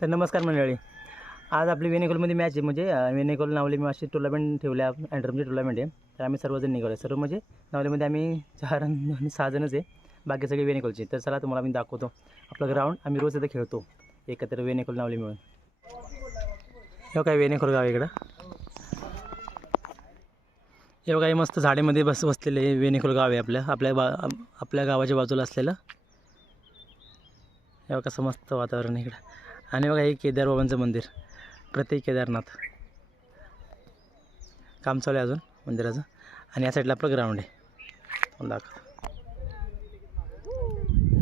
तर नमस्कार मंडळी. आज आपली वेनेकोलमध्ये मॅच आहे. म्हणजे अं, वेनेकोल नावली मी अशी टुर्नामेंट ठेवल्या अँड्रमची टुर्नामेंट आहे. तर आम्ही सर्वजण निघालो सर्व म्हणजे नावलीमध्ये आम्ही चार आणि सहाजणच आहे. बाकी सगळे वेनेकोलचे तर चला तुम्हाला मी दाखवतो. आपलं ग्राउंड आम्ही रोज इथं खेळतो. एकत्र वेनेकोल नावली मिळून. हे काय वेनेकोल गाव आहे इकडं. हे बघा मस्त झाडेमध्ये बस बसलेले हे वेनेकोल गाव आहे आपल्या आपल्या बा आपल्या गावाच्या बाजूला असलेलं. हे बघा कसं मस्त वातावरण आहे इकडं. आणि बघा हे केदार बाबांचं मंदिर. प्रत्येक केदारनाथ. काम चालू आहे अजून मंदिराचं. आणि या साईडला आपलं ग्राउंड आहे. दाखव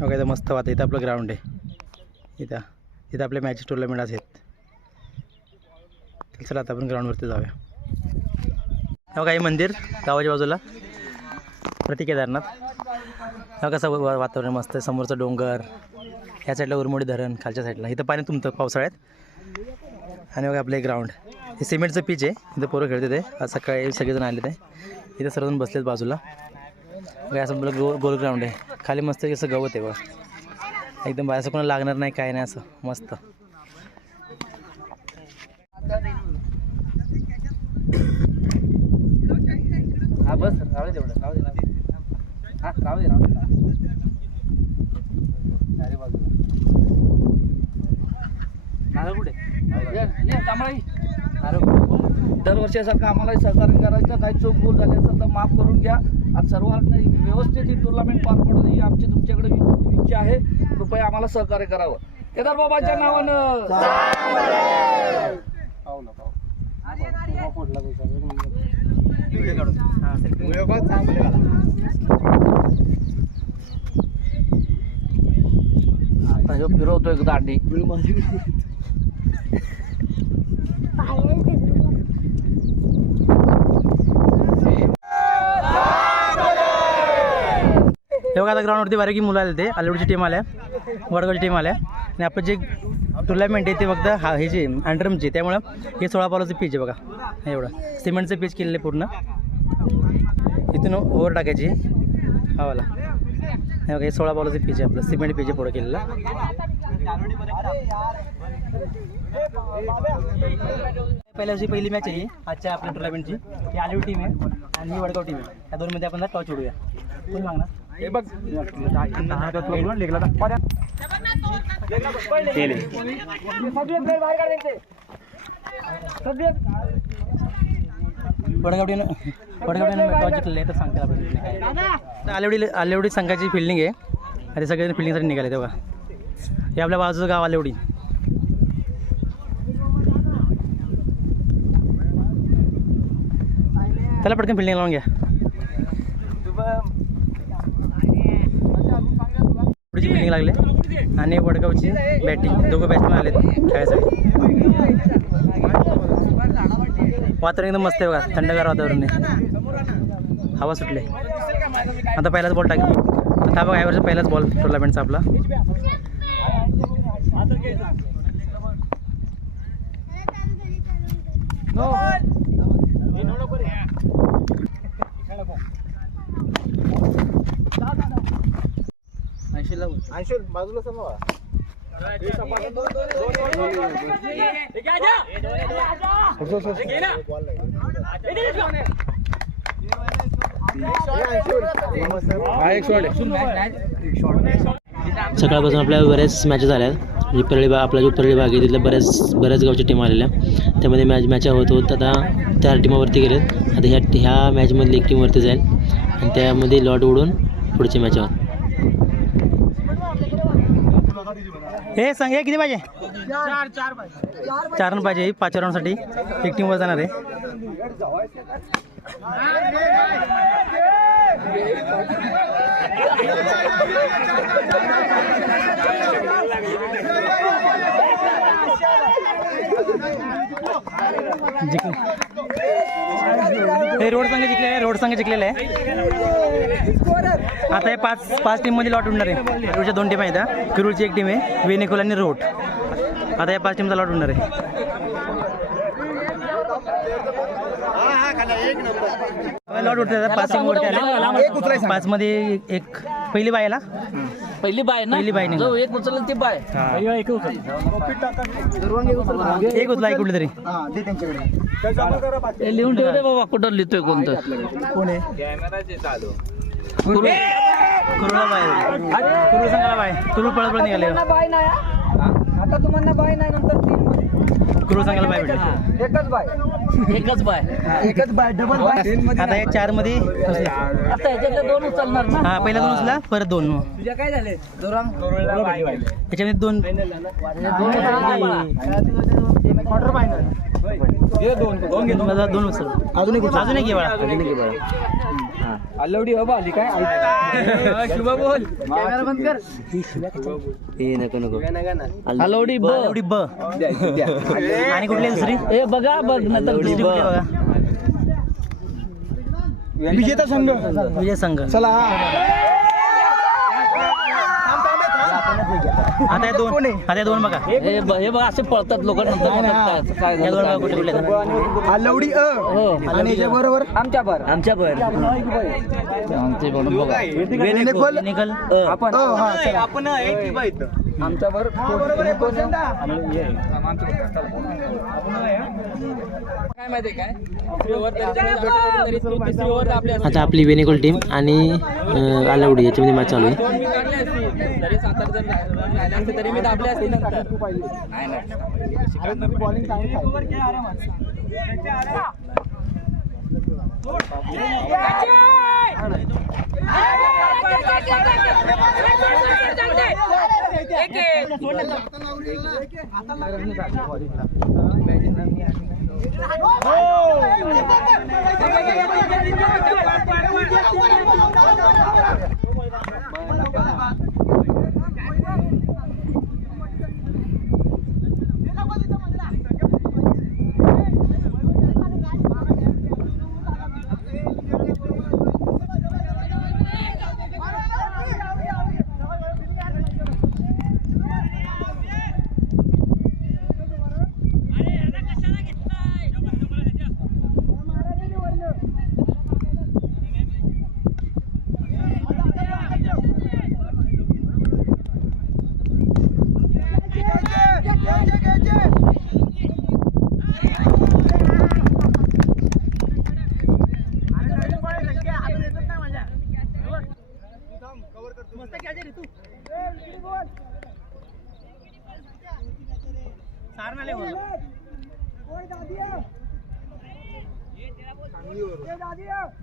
बघा इथं मस्त वाटतं. इथं आपलं ग्राउंड आहे. इथं. इथं आपले मॅच टुर्नामेंट आहेत. चला आता आपण ग्राउंडवरती जाऊया. बघा हे मंदिर गावाच्या बाजूला. प्रति केदारनाथ. हे कसं वा- वातावरण मस्त आहे. समोरचं डोंगर. ह्या साईडला उरमोडी धरण खालच्या साईडला. इथं पाणी तुमतं पावसाळ्यात. आणि बघा आपलं ग्राउंड हे सिमेंटचं पीच आहे. इथं पोरं खेळते ते. आज सकाळी सगळेजण आले ते. इथं सर्वजण बसलेत बाजूला. बघा असं आपलं गो गोल ग्राउंड आहे. खाली मस्त असं गवत आहे बघा. एकदम असं कोणाला लागणार नाही काय नाही असं. मस्त. हा बस. राहू दे राहू दे राहू दे. राहू दे राहू दे. अरे बाजू कुठे? दरवर्षीसारखं आम्हाला सहकार्य करायचं काही चूक भूल झाली असेल तर माफ करून घ्या. आणि सर्वांनी व्यवस्थित ही टुर्नामेंट पार पडून ही आमची तुमच्याकडे इच्छा आहे. कृपया आम्हाला सहकार्य करावं. केदार बाबाच्या नावानं. हां आता ह्यो फिरवतोय एक दांडी तेव्हा आता ग्राउंडवरती बारीकी मुलं आले ते. आलवडची टीम आल्या. वडगावची टीम आल्या. आणि आपलं जे टुर्नामेंट आहे ते फक्त हा हे जे त्यामुळं हे सोळा पावलाचं पीच आहे बघा. एवढं सिमेंटचं पीच केलेलं आहे पूर्ण. इथून ओव्हर टाकायची. हवाला हे बघा हे सोळा बॉलाचं पीच आहे आपलं सिमेंट पीच पुढं केलेलं पहिल्या दिवशी पहिली मॅच आहे ही, आजच्या आपल्या टुर्नामेंटची ही आलिव टीम आहे आणि ही वडगाव टीम आहे या दोनमध्ये आपण टॉच उडूया कोण मागणार हे बघ वडगावडीनं वडगावडीनं टॉस तर सांगते आपण आलेवडी आलेवडी संघाची फिल्डिंग आहे. आणि सगळे फिल्डिंगसाठी निघाले तेव्हा हे आपल्या बाजूचं गाव आलेवडी. त्याला पटकन फिल्डिंग लावून घ्या. फिल्डिंग लागले. आणि वडगावची बॅटिंग दोघं बॅट्समॅन आले खेळायसाठी. वातावरण एकदम मस्त आहे बघा थंडगार वातावरण आहे. हवा सुटले. आता पहिलाच बॉल टाक. आता बघा यावरचा पहिलाच बॉल टुर्नामेंटचा आपला. ऐंशीला बाजूला सर ना सकाळपासून आपल्या बऱ्याच मॅचेस आल्या म्हणजे परळी बाग आपला जो परळी भाग आहे तिथल्या बऱ्याच बऱ्याच गावच्या टीम आलेल्या. त्यामध्ये मॅच मॅच होत होत आता चार टीमावरती गेलेत. आता ह्या ह्या मॅचमधली एक टीमवरती जाईल. आणि त्यामध्ये लॉट उडून पुढची मॅच आहोत हे सांग हे किती पाहिजे चार रन पाहिजे पाच रनसाठी एक टीमवर जाणार आहे जिंकले. हे रोड संघ जिंकलेले आहे रोड संघ जिंकलेले. आहे आता हे पाच पाच टीममध्ये लॉट उडणार आहे. रोडच्या दोन टीम आहेत किरूळची एक टीम आहे वेनिकोल आणि रोड. आता या पाच टीमचा लॉट उडणार आहे. लॉट उडतात पाच टीम वरती आले पाच मध्ये एक पहिली बायला. पहिली बाय ना? पहिली बाय निघाली. जो एक उचललं ती बाय. एक उचला. एक कुठली तरी हे लिहून ठेव रे बाबा कुठं लिहितोय कोणतं कोण आहे? बाय. कुरुळ सांगायला बाय. कुरुळ पळत पळत निघाले बाय नाही आता तुम्हाला बाय नाही नंतर कुरुळ सांगायला बाय भेटेल एकच बाय. एकच बाय. एकच बाय डबल बाय. आता या चारमध्ये. आता ह्याच्यातले दोन उचलणार ना? हा पहिला दोन उचला परत दोन. मग तुझ्या काय झाले? जोरांग त्याच्यामध्ये दोन. माझा दोन उचल. अजून एक अजून एक अजून एक घे बाळा आलवडी बाबा आली काय? शुभा बोल. कॅमेरा बंद कर. नको नको. आलवडी ब. एवढी ब. आणि कुठली दुसरी? ए बघा बघ नंतर दुसरी कुठली बघा. विजेता संघ. विजय संघ. चला. आता हे दोन आता हे दोन बघा. हे ब- हे बघ असे पळतात लोक नंतर म्हणतात काय- काय या झालं दोन बघा काय कुठे कुठले आहेत. आलवडी अ. हो. आणि याच्या बरोबर? आमच्या बर. आमच्या बर. आमचे म्हणून बघा. वेनेकोल निकल आपण अ हा चला. आमच्या बर आता आपली वेनिकोल टीम आणि आलावडी याच्यामध्ये मॅच चालू आहे तरी सात आठ जर राहिले असते तरी मी दाबले असते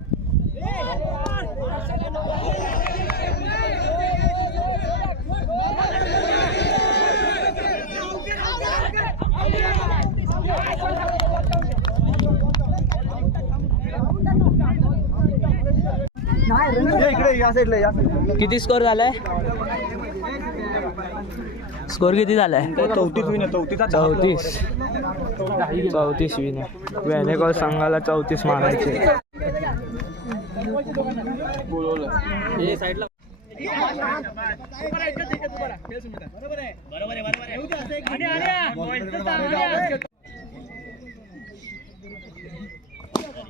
नंतर इकडे या साईडला या साईडला किती स्कोर झालाय? स्कोर किती झालाय? चौतीस विन चौतीस. चौतीस चौतीस विन वेनेकॉल संघाला चौतीस मारायचे.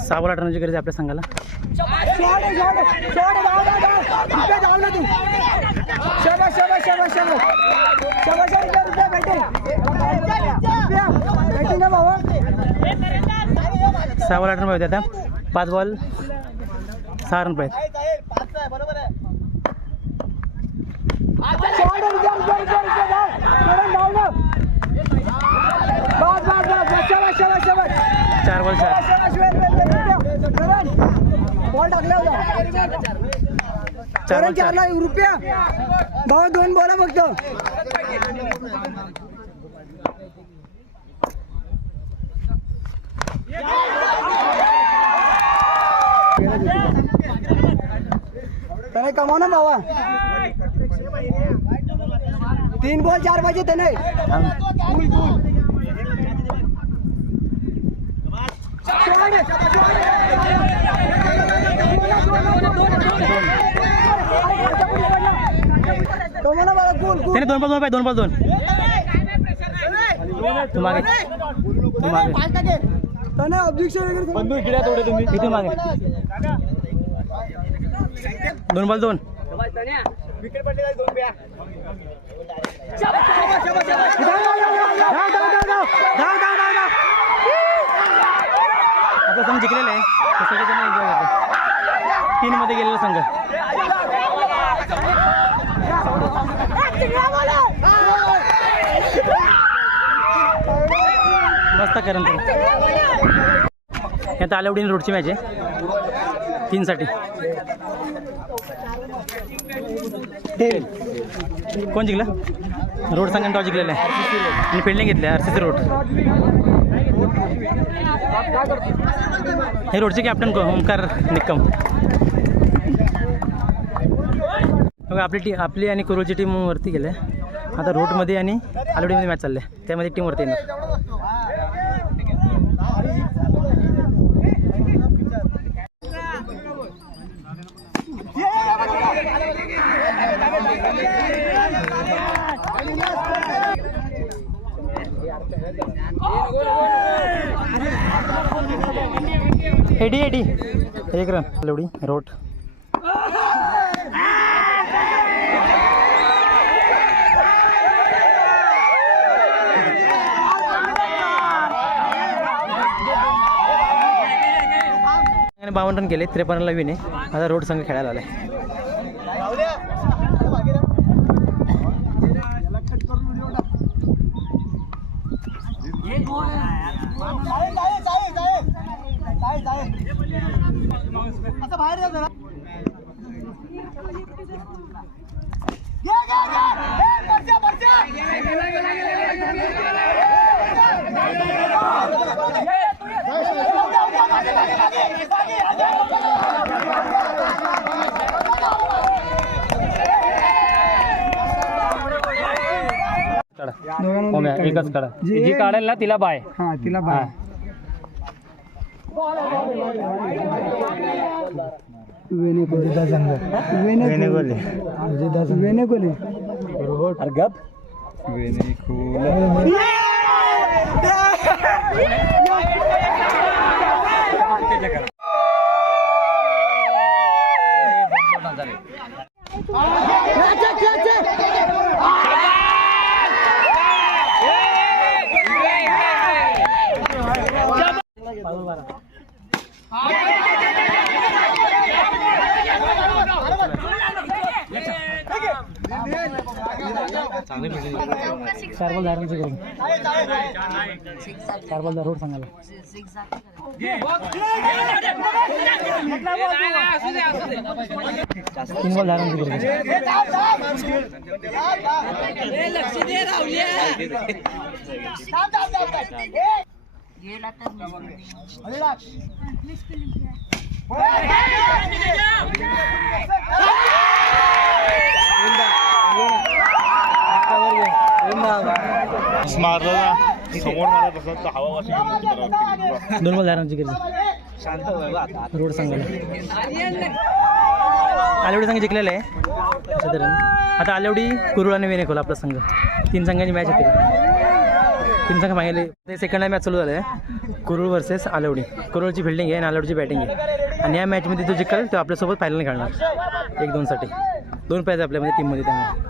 सहा बॉल अठराची गरज आहे आपल्या संघाला सहा बॉल अठरा पाहिजे आता पाच बॉल सहा रन पाहिजे चार बॉल चार बॉल टाकला होता. चार लाख रुपया. भाऊ दोन बोला फक्त. त्याने कमाव ना बाबा तीन बॉल चार पाहिजे त्याने. त्याने दोन पाच दोन दोन पाच दोन. तू मागे. तू मागे. बंधू इकडे थोडे तुम्ही. इथे मागे. दोन पाच दोन. धाव धाव धाव धाव धाव आता संघ जिंकलेला आहे. तर सगळेजण एन्जॉय करतो तीन मध्ये गेलेला संघ. मस्त करण आता आल्यावडीन रोडची मॅच आहे. तीनसाठी. कोण जिंकला? रोड संघाने टॉस जिंकलेला आहे. आणि फिल्डिंग घेतली आर सी सी रोड. हे रोडचे कॅप्टन ओंकार ओमकार निक्कम बघा आपली टी आपली आणि कुरुची टीम वरती गेले. आता रोडमध्ये आणि आलोडीमध्ये मॅच चालले त्यामध्ये टीम वरती येणार. एडी डी एक रन. आलवडी रोट. बावन्न रन केले त्रेपन्नला विने आता रोड संघ खेळायला आलाय एकच काढा जी काढेल ना तिला बाय. हा तिला बाय. अरे गप. चार बॉल धारणचे करून चार बॉल रोड सांगायला. तीन बॉल धारणचे करून मारलं ना समोर मारत असत तर दोन धारणचे करून रोड सांगायला. आलेवडी संघ जिंकलेला आहे. तऱ्हेने. आता आलेवडी कुरुळ आणि वेनेकोल आपला संघ. तीन संघांची मॅच होती. तीन संघ मागेले ते सेकंड मॅच चालू झालं आहे कुरुळ वर्सेस आलवडी. कुरुळची फिल्डिंग आहे आणि आलवडीची बॅटिंग आहे. आणि या मॅचमध्ये जो जिंकल तो आपल्यासोबत फायनल खेळणार. एक दोनसाठी दोन प्राईज आपल्यामध्ये टीममध्ये त्यामुळे.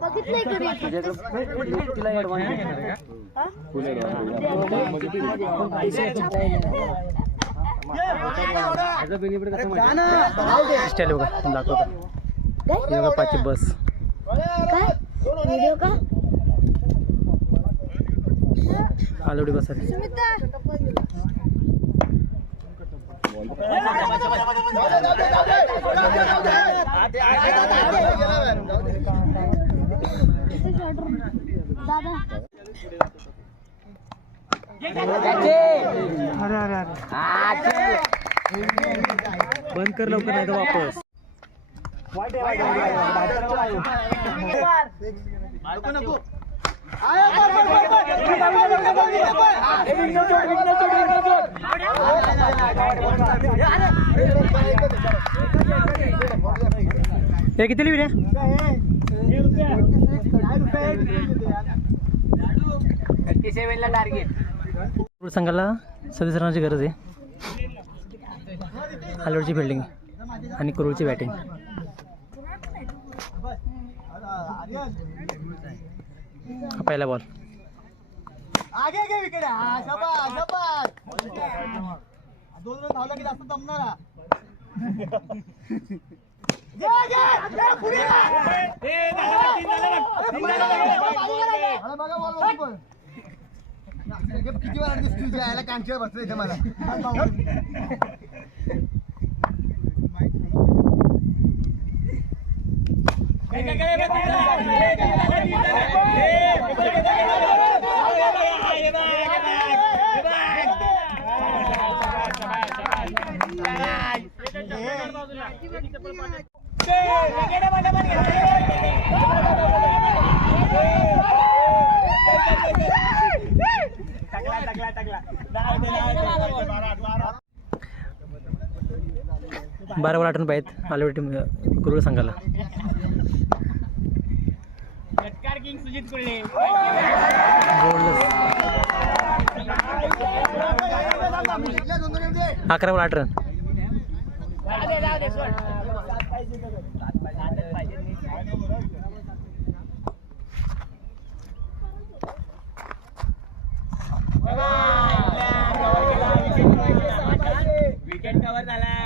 बघितलंय कधी स्टाईल बघा दाखवतो बघा पाचशे बस. काय? व्हिडिओ का? आलवडी बस आहे सुमिता दादा बंद कर लवकर नाही तर वापस हे किती कुरुळ संघाला सदस्य गरज आहे. हालवडची फिल्डिंग आणि कुरुळची बॅटिंग पहिला बॉल आगे घे विकेट हा शबास शबास दोन रन धावला की जास्त जमणार हा. हे किती वेळा दिसतोय यायला कांचीवर बसलं इथे मला बारा वर आठवण पाहिजेत हालवडी टीम कुरुळ संघाला अकरा आठ रन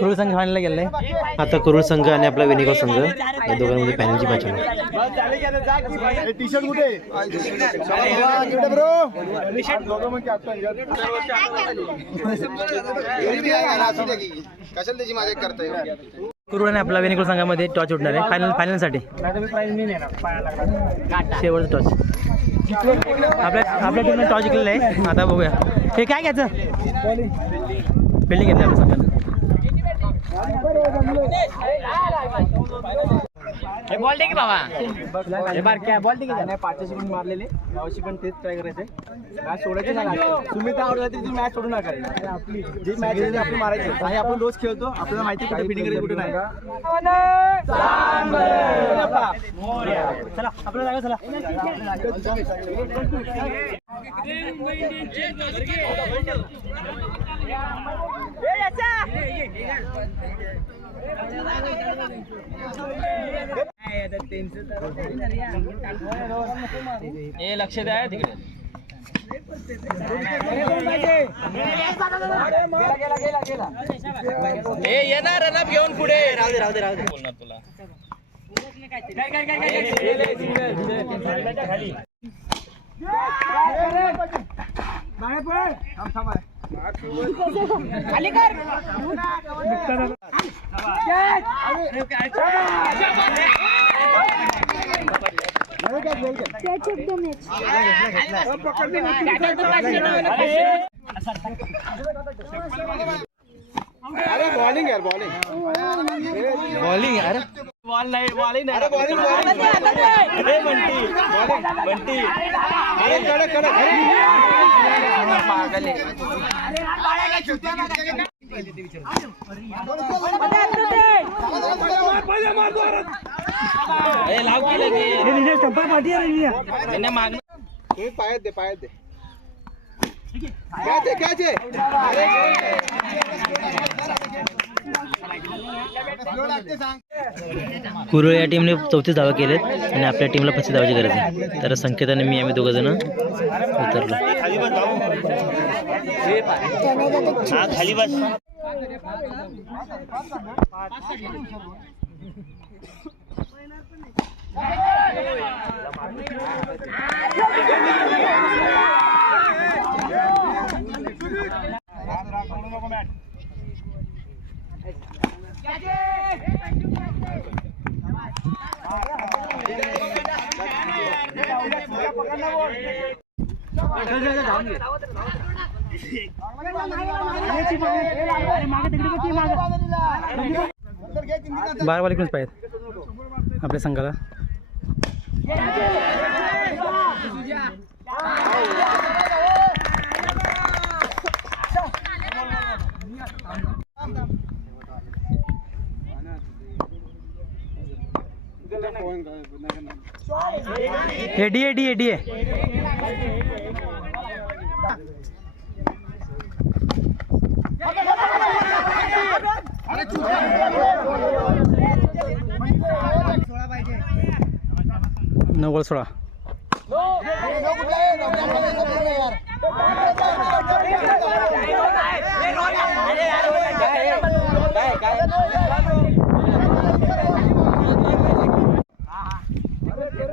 कुरुळ संघ फायनलला गेलाय. आता कुरुळ संघ आणि आपला वेनिगो संघ या दोघांमध्ये फायनलची मॅच होणार. कुरुळ आणि आपला वेनिगो संघामध्ये टॉच उठणार आहे. फायनल फायनलसाठी शेवटचं टॉच आपल्या आपल्या टीमने टॉच जिंकलेलं आहे. आता बघूया. हे काय घ्यायचं? फिल्डिंग घेतली आपल्या 你那谁拿起来吧你说说白了 संघानं पार्टिसिपेंट मारलेले. यावर्षी पण तेच ट्राय करायचे. मॅच सोडायचे नाही. तुम्ही तर आवडला तरी मॅच सोडू नका. आपली जी मॅच आपली मारायची आणि आपण रोज खेळतो. आपल्याला माहिती कुठे फिटिंग करायची कुठे नाही. चला आपल्या जागा चला लक्ष द्या तिकडे. येणार रनअप घेऊन पुढे. राहू दे राहू दे राहू दे. बोलणार तुला. Catch of the match bowling यार बॉलिंग। बॉलिंग यार बॉल नाही बॉल नाही बॉलिंग अरे बंटी बंटी अरे कडक कडक तुम्ही पायात दे पायात दे. कॅच आहे कॅच आहे कुरुळ या टीमने चौतीस धावा केलेत आणि आपल्या टीमला पस्तीस धावाची गरज आहे. तर संकेत आणि मी आम्ही दोघं जण उतरलो. खाली बस बारा वाले कोणच पाहिजेत आपल्या संघाला. एडी एडी एडी आहे नव्वद सोळा. काय?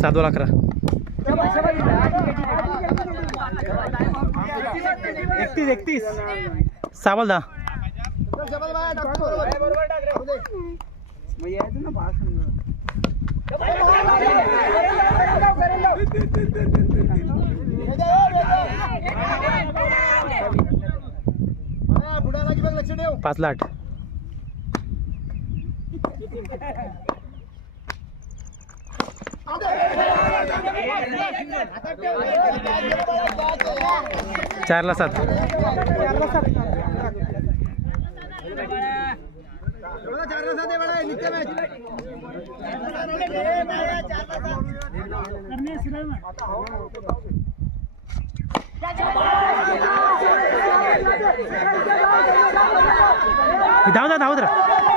सात दोन अकरा. एकतीस एकतीस. सावल दहा पाच लाट चारला सात. धाव दा धावत राहा.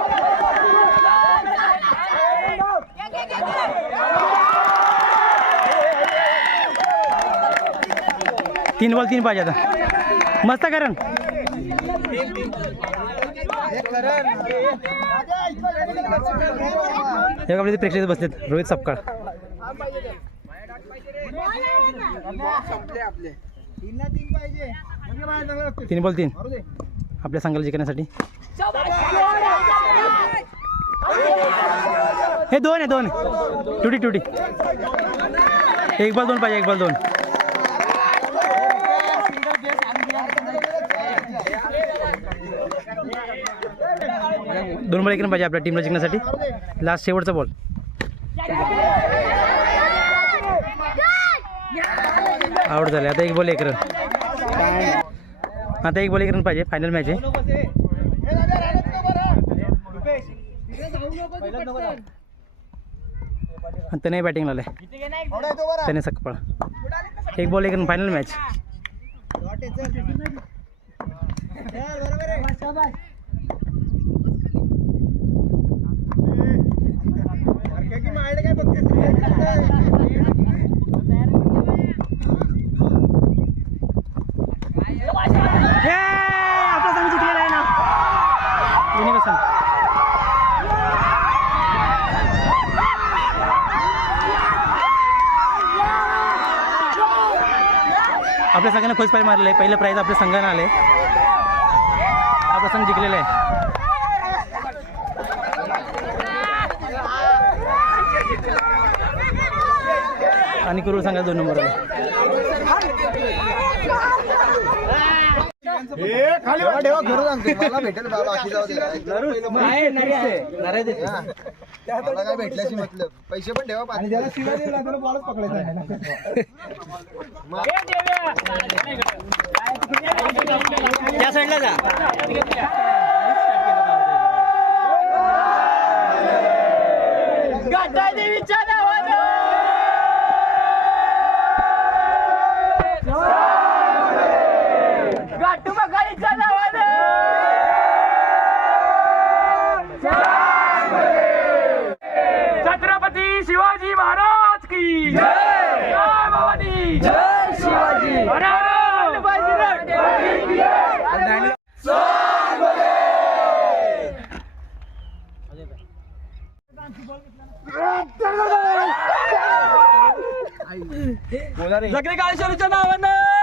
तीन बॉल तीन पाहिजे आता. मस्त करण. हे आपले प्रेक्षक बसलेत रोहित सपकाळ. तीन बॉल तीन. आपल्या संघाला जिंकण्यासाठी. हे दोन आहे दोन. टुटी टुटी. एक बॉल दोन पाहिजे एक बॉल दोन. दोन बॉल एक पाहिजे आपल्या टीमला जिंकण्यासाठी. लास्ट शेवटचा बॉल आउट झाले आता एक बॉल एक रन आता एक बॉल एक रन पाहिजे फायनल मॅच आहे. त्याने बॅटिंगला आलाय त्याने सकपळ एक बॉल एक रन फायनल मॅच वाटे, चल. चल, बरोबर आहे. अरे, काय की मायला काय बघतेस? हे आपला संघ जिंकलेला आहे ना युनिव्हर्सल आपल्या सगळ्यांना फर्स्ट प्राईज मारले पहिलं प्राईज आपल्या संघानं आले प्रसंग जिंकलेला आहे. आणि कुरुळ सांगा दोन मला भेटेल बाबा बाकी जाऊ दे मला काय भेटल्याशी मतलब पैसे पण ठेवा आणि त्याला शिवाय दिला तर बॉलच पकडायचा त्या साईडला जा छत्रपती बोला रे नावानं